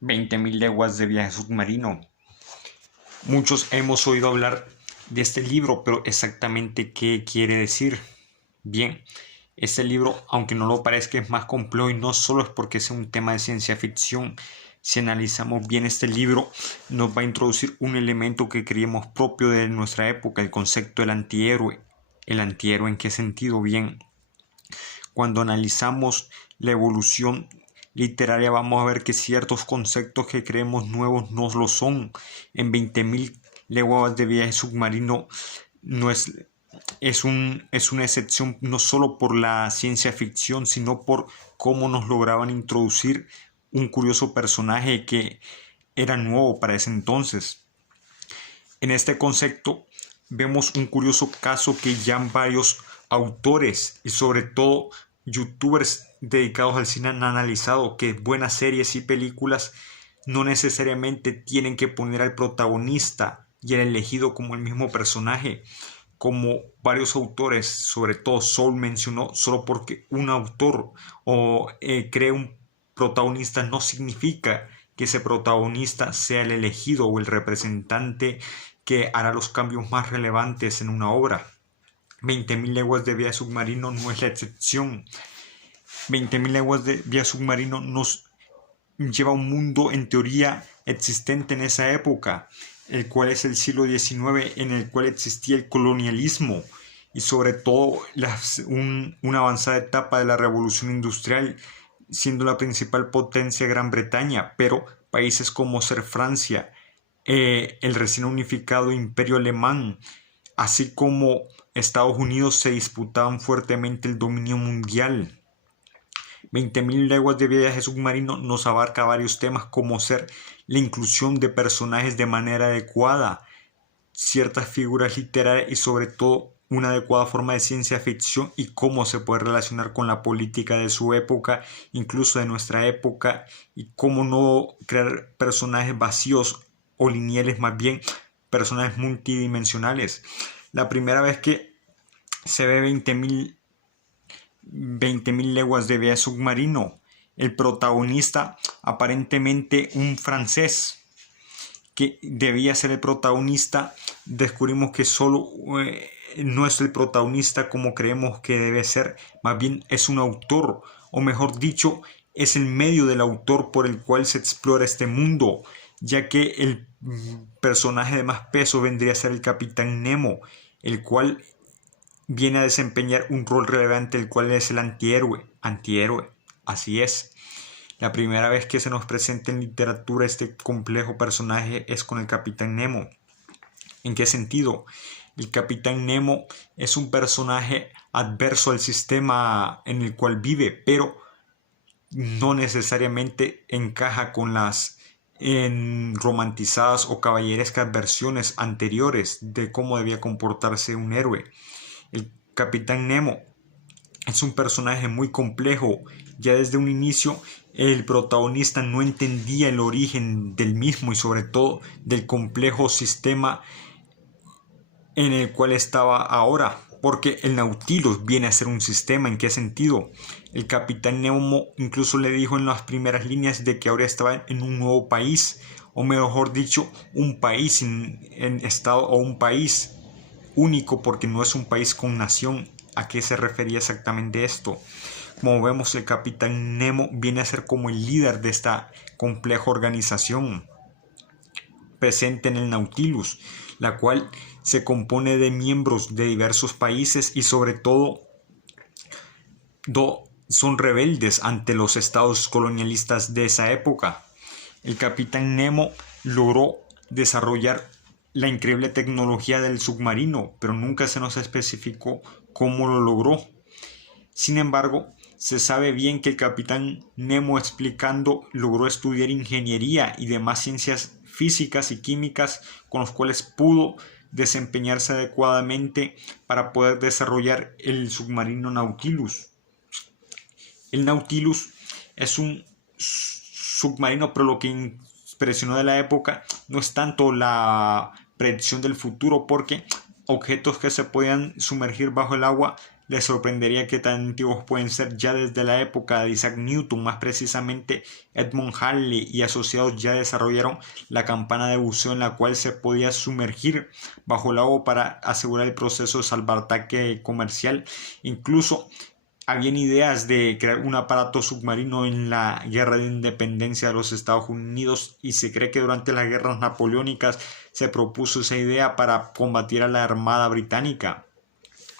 20.000 leguas de viaje submarino. Muchos hemos oído hablar de este libro, pero exactamente qué quiere decir. Bien, este libro, aunque no lo parezca, es más complejo y no solo es porque sea un tema de ciencia ficción. Si analizamos bien este libro, nos va a introducir un elemento que creemos propio de nuestra época, el concepto del antihéroe. ¿El antihéroe en qué sentido? Bien, cuando analizamos la evolución literaria vamos a ver que ciertos conceptos que creemos nuevos no lo son. En 20.000 leguas de viaje submarino no es una excepción no solo por la ciencia ficción, sino por cómo nos lograban introducir un curioso personaje que era nuevo para ese entonces. En este concepto vemos un curioso caso que ya varios autores y sobre todo youtubers dedicados al cine han analizado, que buenas series y películas no necesariamente tienen que poner al protagonista y el elegido como el mismo personaje, como varios autores, sobre todo Soul mencionó, solo porque un autor cree un protagonista no significa que ese protagonista sea el elegido o el representante que hará los cambios más relevantes en una obra. 20.000 leguas de viaje submarino no es la excepción. 20.000 leguas de viaje submarino nos lleva a un mundo en teoría existente en esa época, el cual es el siglo XIX, en el cual existía el colonialismo y sobre todo una avanzada etapa de la revolución industrial, siendo la principal potencia Gran Bretaña, pero países como ser Francia, el recién unificado Imperio Alemán, así como Estados Unidos se disputaban fuertemente el dominio mundial. 20.000 leguas de viaje submarino nos abarca varios temas como ser la inclusión de personajes de manera adecuada, ciertas figuras literarias y sobre todo una adecuada forma de ciencia ficción y cómo se puede relacionar con la política de su época, incluso de nuestra época, y cómo no crear personajes vacíos o lineales, más bien personajes multidimensionales. La primera vez que se ve 20.000 leguas de viaje submarino, el protagonista, aparentemente un francés que debía ser el protagonista, descubrimos que solo no es el protagonista como creemos que debe ser, más bien es un autor, o mejor dicho, es el medio del autor por el cual se explora este mundo, ya que el personaje de más peso vendría a ser el Capitán Nemo, el cual viene a desempeñar un rol relevante, el cual es el antihéroe. Antihéroe, así es. La primera vez que se nos presenta en literatura este complejo personaje es con el Capitán Nemo. ¿En qué sentido? El Capitán Nemo es un personaje adverso al sistema en el cual vive, pero no necesariamente encaja con las romantizadas o caballerescas versiones anteriores de cómo debía comportarse un héroe. El Capitán Nemo es un personaje muy complejo. Ya desde un inicio el protagonista no entendía el origen del mismo y sobre todo del complejo sistema en el cual estaba ahora, porque el Nautilus viene a ser un sistema. ¿En qué sentido? El Capitán Nemo incluso le dijo en las primeras líneas de que ahora estaba en un nuevo país, o mejor dicho, un país en estado o un país único, porque no es un país con nación. ¿A qué se refería exactamente esto? Como vemos, el Capitán Nemo viene a ser como el líder de esta compleja organización presente en el Nautilus, la cual se compone de miembros de diversos países y sobre todo son rebeldes ante los estados colonialistas de esa época. El Capitán Nemo logró desarrollar la increíble tecnología del submarino, pero nunca se nos especificó cómo lo logró. Sin embargo, se sabe bien que el Capitán Nemo, explicando, logró estudiar ingeniería y demás ciencias físicas y químicas con los cuales pudo desempeñarse adecuadamente para poder desarrollar el submarino Nautilus. El Nautilus es un submarino, pero lo que impresionó de la época no es tanto la predicción del futuro, porque objetos que se podían sumergir bajo el agua les sorprendería que tan antiguos pueden ser. Ya desde la época de Isaac Newton, más precisamente Edmund Halley y asociados ya desarrollaron la campana de buceo en la cual se podía sumergir bajo el agua para asegurar el proceso de salvataque comercial. Incluso habían ideas de crear un aparato submarino en la guerra de independencia de los Estados Unidos, y se cree que durante las guerras napoleónicas se propuso esa idea para combatir a la Armada Británica.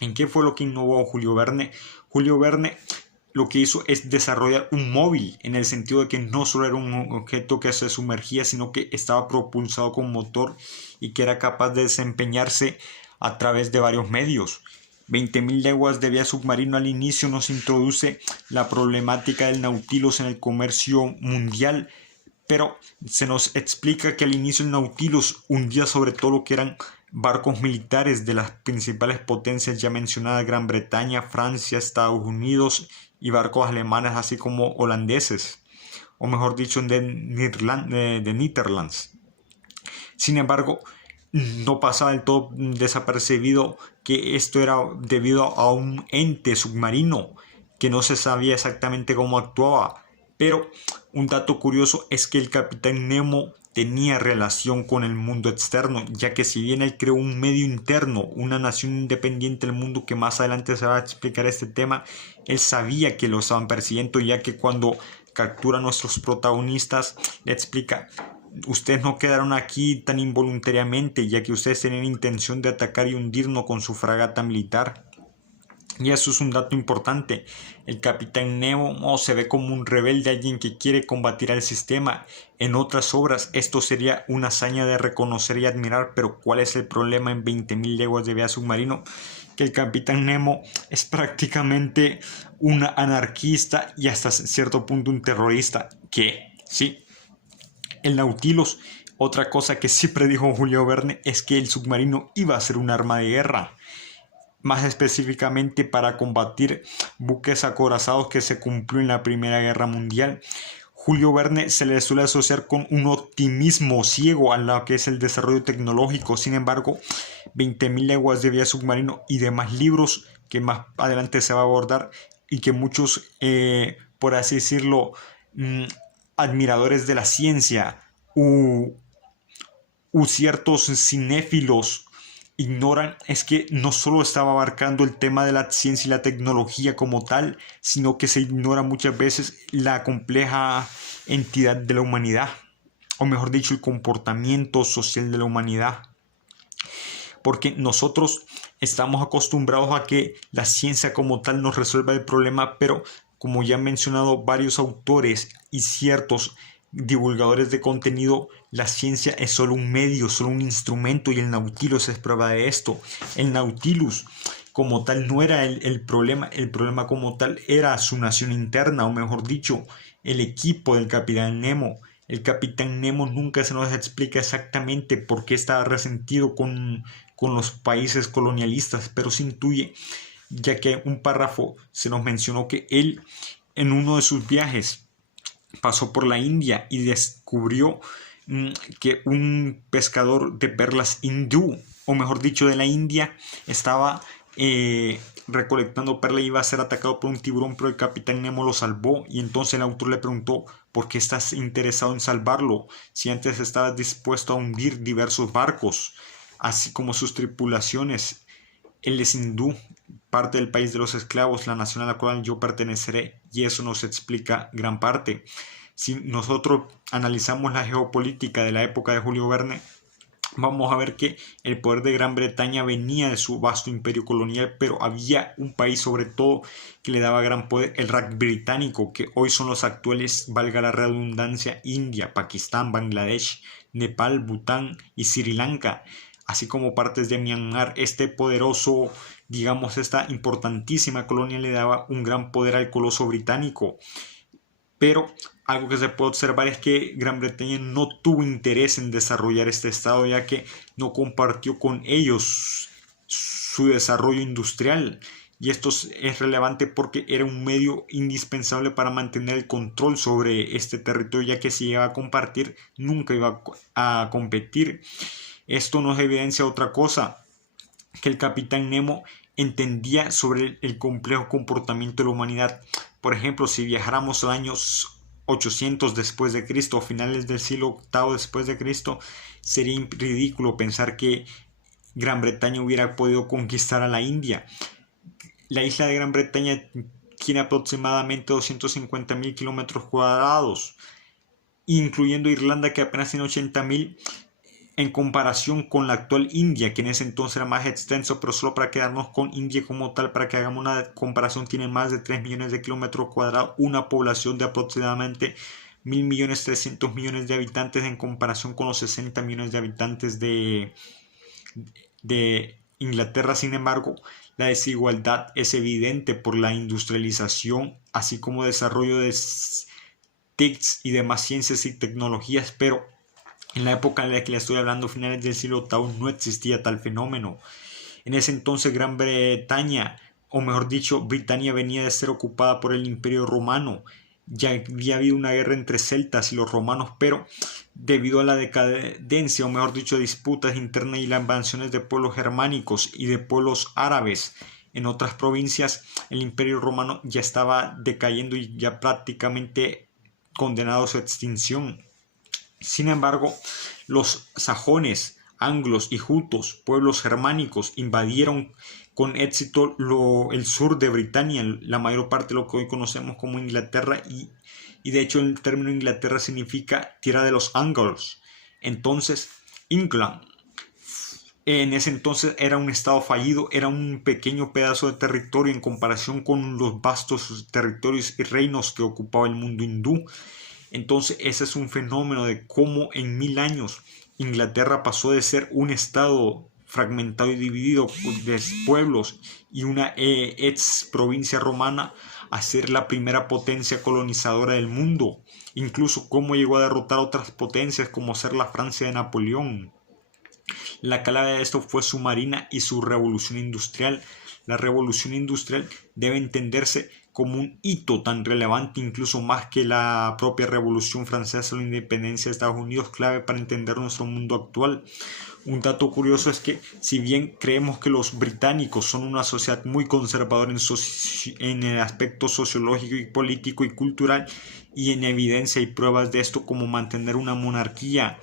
¿En qué fue lo que innovó Julio Verne? Julio Verne lo que hizo es desarrollar un móvil, en el sentido de que no solo era un objeto que se sumergía, sino que estaba propulsado con motor y que era capaz de desempeñarse a través de varios medios. 20.000 leguas de viaje submarino al inicio nos introduce la problemática del Nautilus en el comercio mundial, pero se nos explica que al inicio el Nautilus hundía sobre todo lo que eran barcos militares de las principales potencias ya mencionadas: Gran Bretaña, Francia, Estados Unidos, y barcos alemanes así como holandeses, o mejor dicho de Netherlands. Sin embargo, no pasaba del todo desapercibido que esto era debido a un ente submarino que no se sabía exactamente cómo actuaba. Pero un dato curioso es que el Capitán Nemo tenía relación con el mundo externo, ya que si bien él creó un medio interno, una nación independiente del mundo, que más adelante se va a explicar este tema, él sabía que lo estaban persiguiendo, ya que cuando captura a nuestros protagonistas le explica: ustedes no quedaron aquí tan involuntariamente, ya que ustedes tenían intención de atacar y hundirnos con su fragata militar. Y eso es un dato importante. El Capitán Nemo se ve como un rebelde, alguien que quiere combatir al sistema. En otras obras esto sería una hazaña de reconocer y admirar, pero ¿cuál es el problema en 20.000 leguas de viaje submarino? Que el Capitán Nemo es prácticamente un anarquista y hasta cierto punto un terrorista. Que sí, el Nautilus, otra cosa que siempre dijo Julio Verne, es que el submarino iba a ser un arma de guerra, más específicamente para combatir buques acorazados, que se cumplió en la Primera Guerra Mundial. Julio Verne se le suele asociar con un optimismo ciego a lo que es el desarrollo tecnológico. Sin embargo, 20.000 leguas de viaje submarino y demás libros que más adelante se va a abordar, y que muchos, por así decirlo, admiradores de la ciencia u ciertos cinéfilos ignoran, es que no solo estaba abarcando el tema de la ciencia y la tecnología como tal, sino que se ignora muchas veces la compleja entidad de la humanidad, o mejor dicho, el comportamiento social de la humanidad. Porque nosotros estamos acostumbrados a que la ciencia como tal nos resuelva el problema, pero como ya han mencionado varios autores y ciertos divulgadores de contenido, la ciencia es solo un medio, solo un instrumento, y el Nautilus es prueba de esto. El Nautilus como tal no era el problema como tal era su nación interna, o mejor dicho, el equipo del Capitán Nemo. El Capitán Nemo nunca se nos explica exactamente por qué estaba resentido con los países colonialistas, pero se intuye, ya que un párrafo se nos mencionó que él, en uno de sus viajes, pasó por la India y descubrió que un pescador de perlas hindú, o mejor dicho de la India, estaba recolectando perlas y iba a ser atacado por un tiburón, pero el Capitán Nemo lo salvó. Y entonces el autor le preguntó: ¿por qué estás interesado en salvarlo si antes estabas dispuesto a hundir diversos barcos, así como sus tripulaciones? Él es hindú, parte del país de los esclavos, la nación a la cual yo perteneceré, y eso nos explica gran parte. Si nosotros analizamos la geopolítica de la época de Julio Verne, vamos a ver que el poder de Gran Bretaña venía de su vasto imperio colonial, pero había un país sobre todo que le daba gran poder: el Raj británico, que hoy son los actuales, valga la redundancia, India, Pakistán, Bangladesh, Nepal, Bután y Sri Lanka, así como partes de Myanmar. Este poderoso, digamos, esta importantísima colonia le daba un gran poder al coloso británico. Pero algo que se puede observar es que Gran Bretaña no tuvo interés en desarrollar este estado, ya que no compartió con ellos su desarrollo industrial. Y esto es relevante porque era un medio indispensable para mantener el control sobre este territorio, ya que si iba a compartir, nunca iba a competir. Esto nos evidencia otra cosa, que el Capitán Nemo entendía sobre el complejo comportamiento de la humanidad. Por ejemplo, si viajáramos a años 800 después de Cristo o finales del siglo VIII después de Cristo, sería ridículo pensar que Gran Bretaña hubiera podido conquistar a la India. La isla de Gran Bretaña tiene aproximadamente 250.000 kilómetros cuadrados, incluyendo Irlanda, que apenas tiene 80.000, en comparación con la actual India, que en ese entonces era más extenso, pero solo para quedarnos con India como tal, para que hagamos una comparación, tiene más de 3 millones de kilómetros cuadrados, una población de aproximadamente 1.300.000.000 de habitantes en comparación con los 60 millones de habitantes de Inglaterra. Sin embargo, la desigualdad es evidente por la industrialización, así como desarrollo de TICs y demás ciencias y tecnologías, pero en la época en la que le estoy hablando, finales del siglo VIII, no existía tal fenómeno. En ese entonces Gran Bretaña, o mejor dicho, Britania, venía de ser ocupada por el Imperio Romano. Ya había habido una guerra entre celtas y los romanos, pero debido a la decadencia, o mejor dicho, disputas internas y las invasiones de pueblos germánicos y de pueblos árabes en otras provincias, el Imperio Romano ya estaba decayendo y ya prácticamente condenado a su extinción. Sin embargo, los sajones, anglos y jutos, pueblos germánicos, invadieron con éxito el sur de Britania, la mayor parte de lo que hoy conocemos como Inglaterra, y de hecho el término Inglaterra significa tierra de los anglos. Entonces, England en ese entonces era un estado fallido, era un pequeño pedazo de territorio en comparación con los vastos territorios y reinos que ocupaba el mundo hindú. Entonces ese es un fenómeno de cómo en 1000 años Inglaterra pasó de ser un estado fragmentado y dividido de pueblos y una ex provincia romana a ser la primera potencia colonizadora del mundo. Incluso cómo llegó a derrotar a otras potencias como ser la Francia de Napoleón. La clave de esto fue su marina y su revolución industrial. La revolución industrial debe entenderse como un hito tan relevante, incluso más que la propia revolución francesa o la independencia de Estados Unidos, clave para entender nuestro mundo actual. Un dato curioso es que, si bien creemos que los británicos son una sociedad muy conservadora en el aspecto sociológico y político y cultural, y en evidencia y pruebas de esto como mantener una monarquía,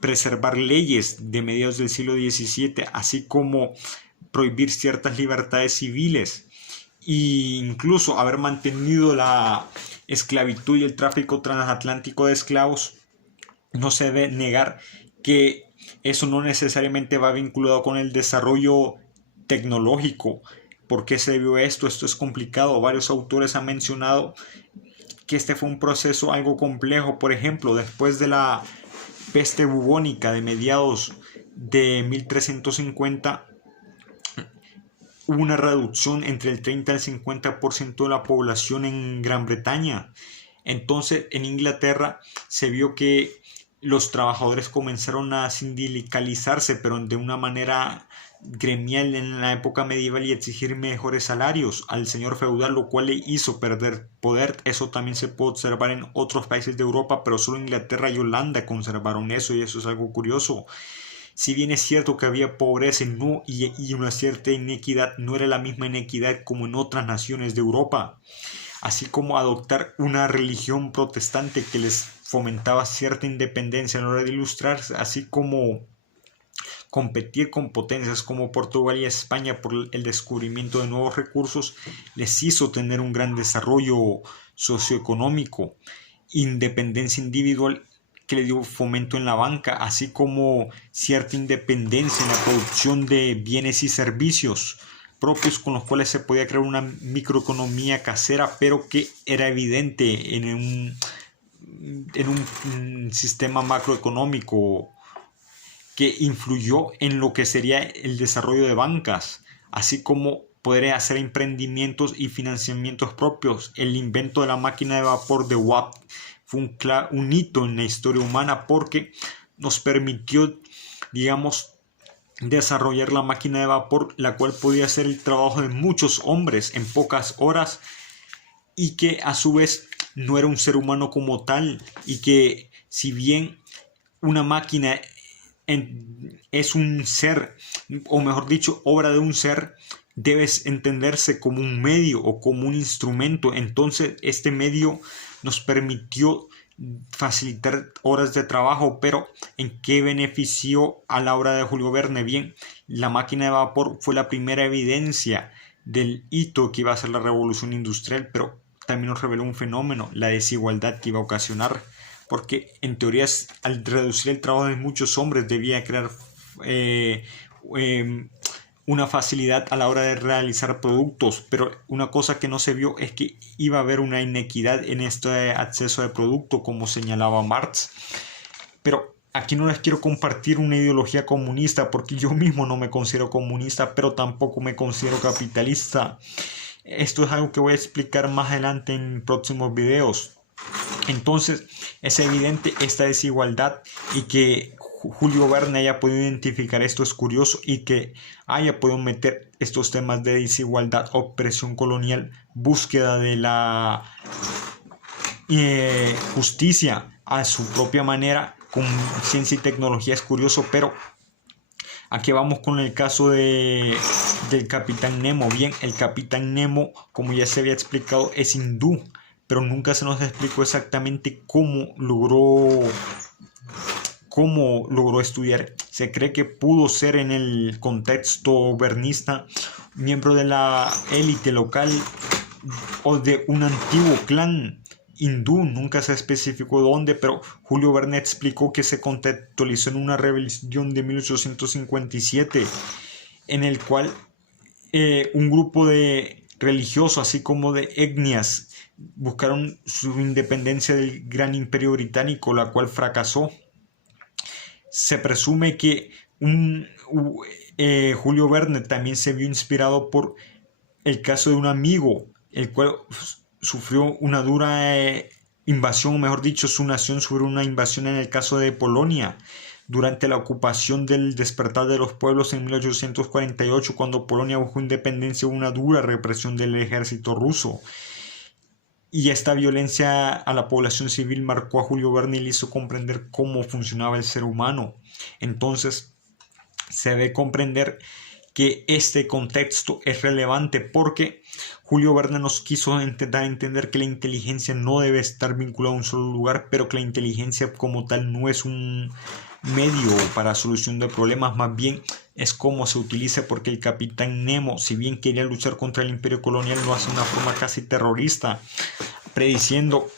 preservar leyes de mediados del siglo XVII, así como prohibir ciertas libertades civiles e incluso haber mantenido la esclavitud y el tráfico transatlántico de esclavos, no se debe negar que eso no necesariamente va vinculado con el desarrollo tecnológico. ¿Por qué se debió esto? Esto es complicado. Varios autores han mencionado que este fue un proceso algo complejo. Por ejemplo, después de la peste bubónica de mediados de 1350, hubo una reducción entre el 30 y el 50% de la población en Gran Bretaña. Entonces, en Inglaterra se vio que los trabajadores comenzaron a sindicalizarse, pero de una manera gremial en la época medieval, y exigir mejores salarios al señor feudal, lo cual le hizo perder poder. Eso también se puede observar en otros países de Europa, pero solo Inglaterra y Holanda conservaron eso, y eso es algo curioso. Si bien es cierto que había pobreza y una cierta inequidad, no era la misma inequidad como en otras naciones de Europa. Así como adoptar una religión protestante que les fomentaba cierta independencia a la hora de ilustrarse, así como competir con potencias como Portugal y España por el descubrimiento de nuevos recursos, les hizo tener un gran desarrollo socioeconómico, independencia individual que le dio fomento en la banca, así como cierta independencia en la producción de bienes y servicios propios, con los cuales se podía crear una microeconomía casera, pero que era evidente en un sistema macroeconómico que influyó en lo que sería el desarrollo de bancas, así como poder hacer emprendimientos y financiamientos propios. El invento de la máquina de vapor de Watt fue un hito en la historia humana, porque nos permitió, digamos, desarrollar la máquina de vapor, la cual podía hacer el trabajo de muchos hombres en pocas horas, y que a su vez no era un ser humano como tal, y que si bien una máquina es un ser, o mejor dicho, obra de un ser, debe entenderse como un medio o como un instrumento. Entonces este medio nos permitió facilitar horas de trabajo, pero ¿en qué benefició a la obra de Julio Verne? Bien, la máquina de vapor fue la primera evidencia del hito que iba a ser la revolución industrial, pero también nos reveló un fenómeno, la desigualdad que iba a ocasionar, porque en teoría al reducir el trabajo de muchos hombres debía crear una facilidad a la hora de realizar productos, pero una cosa que no se vio es que iba a haber una inequidad en este acceso de producto, como señalaba Marx. Pero aquí no les quiero compartir una ideología comunista, porque yo mismo no me considero comunista, pero tampoco me considero capitalista. Esto es algo que voy a explicar más adelante en próximos videos. Entonces es evidente esta desigualdad, y que Julio Verne haya podido identificar esto es curioso, y que haya podido meter estos temas de desigualdad, opresión colonial, búsqueda de la justicia a su propia manera con ciencia y tecnología es curioso. Pero aquí vamos con el caso del Capitán Nemo. Bien, el Capitán Nemo, como ya se había explicado, es hindú, pero nunca se nos explicó exactamente cómo logró estudiar. Se cree que pudo ser en el contexto vernista miembro de la élite local o de un antiguo clan hindú. Nunca se especificó dónde, pero Julio Verne explicó que se contextualizó en una rebelión de 1857 en el cual un grupo de religiosos, así como de etnias, buscaron su independencia del gran imperio británico, la cual fracasó. Se presume que Julio Verne también se vio inspirado por el caso de un amigo, el cual sufrió una dura invasión, mejor dicho, su nación sufrió una invasión en el caso de Polonia, durante la ocupación del despertar de los pueblos en 1848, cuando Polonia buscó independencia, hubo una dura represión del ejército ruso. Y esta violencia a la población civil marcó a Julio Verne y le hizo comprender cómo funcionaba el ser humano. Entonces se debe comprender que este contexto es relevante, porque Julio Verne nos quiso dar a entender que la inteligencia no debe estar vinculada a un solo lugar, pero que la inteligencia como tal no es un medio para solución de problemas, más bien es cómo se utiliza, porque el Capitán Nemo, si bien quería luchar contra el imperio colonial, lo hace de una forma casi terrorista, prediciendo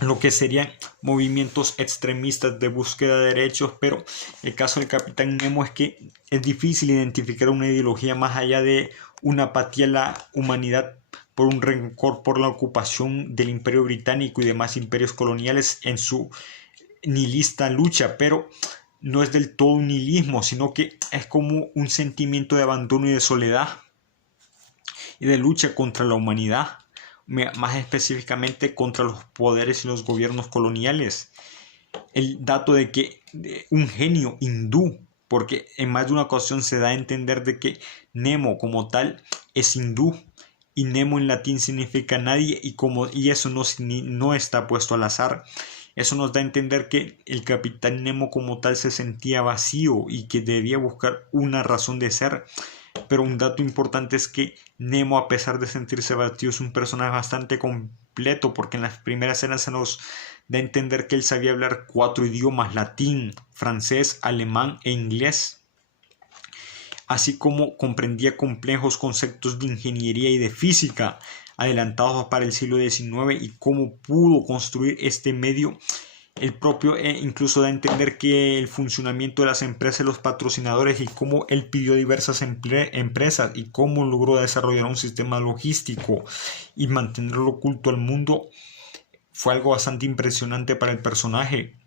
lo que serían movimientos extremistas de búsqueda de derechos. Pero el caso del Capitán Nemo es que es difícil identificar una ideología más allá de una apatía a la humanidad por un rencor por la ocupación del imperio británico y demás imperios coloniales en su nihilista lucha. Pero no es del todo un nihilismo, sino que es como un sentimiento de abandono y de soledad y de lucha contra la humanidad, más específicamente contra los poderes y los gobiernos coloniales. El dato de que un genio hindú, porque en más de una ocasión se da a entender de que Nemo como tal es hindú, y Nemo en latín significa nadie, y eso no está puesto al azar. Eso nos da a entender que el Capitán Nemo como tal se sentía vacío y que debía buscar una razón de ser. Pero un dato importante es que Nemo, a pesar de sentirse vacío, es un personaje bastante completo, porque en las primeras escenas se nos da a entender que él sabía hablar 4 idiomas: latín, francés, alemán e inglés, así como comprendía complejos conceptos de ingeniería y de física adelantados para el siglo XIX, y cómo pudo construir este medio. El propio incluso da a entender que el funcionamiento de las empresas, los patrocinadores, y cómo él pidió diversas empresas y cómo logró desarrollar un sistema logístico y mantenerlo oculto al mundo, fue algo bastante impresionante para el personaje.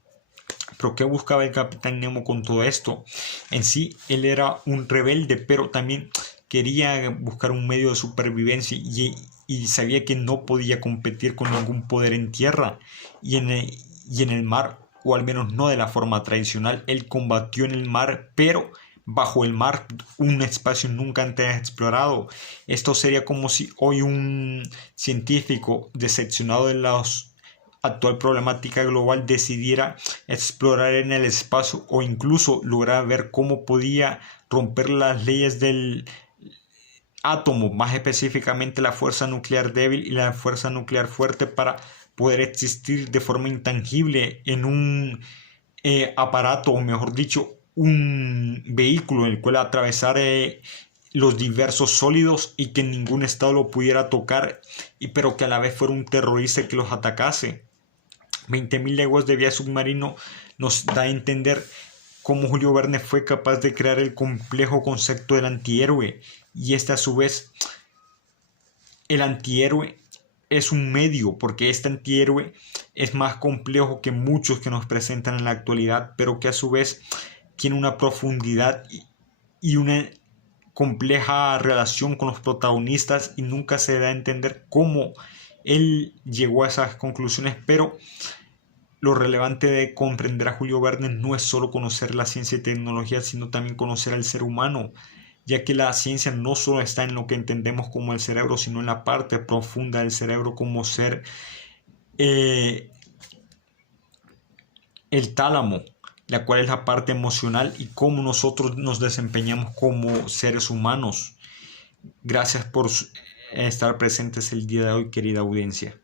Pero ¿qué buscaba el Capitán Nemo con todo esto? En sí, él era un rebelde, pero también quería buscar un medio de supervivencia, y sabía que no podía competir con ningún poder en tierra y en el mar, o al menos no de la forma tradicional. Él combatió en el mar, pero bajo el mar, un espacio nunca antes explorado. Esto sería como si hoy un científico decepcionado de la actual problemática global decidiera explorar en el espacio, o incluso lograr ver cómo podía romper las leyes del átomos, más específicamente la fuerza nuclear débil y la fuerza nuclear fuerte, para poder existir de forma intangible en un aparato, o mejor dicho, un vehículo en el cual atravesar los diversos sólidos y que ningún estado lo pudiera tocar, pero que a la vez fuera un terrorista que los atacase. 20.000 leguas de viaje submarino nos da a entender cómo Julio Verne fue capaz de crear el complejo concepto del antihéroe, y este a su vez, el antihéroe es un medio, porque este antihéroe es más complejo que muchos que nos presentan en la actualidad, pero que a su vez tiene una profundidad y una compleja relación con los protagonistas, y nunca se da a entender cómo él llegó a esas conclusiones. Pero lo relevante de comprender a Julio Verne no es solo conocer la ciencia y tecnología, sino también conocer al ser humano, ya que la ciencia no solo está en lo que entendemos como el cerebro, sino en la parte profunda del cerebro, como ser el tálamo, la cual es la parte emocional, y cómo nosotros nos desempeñamos como seres humanos. Gracias por estar presentes el día de hoy, querida audiencia.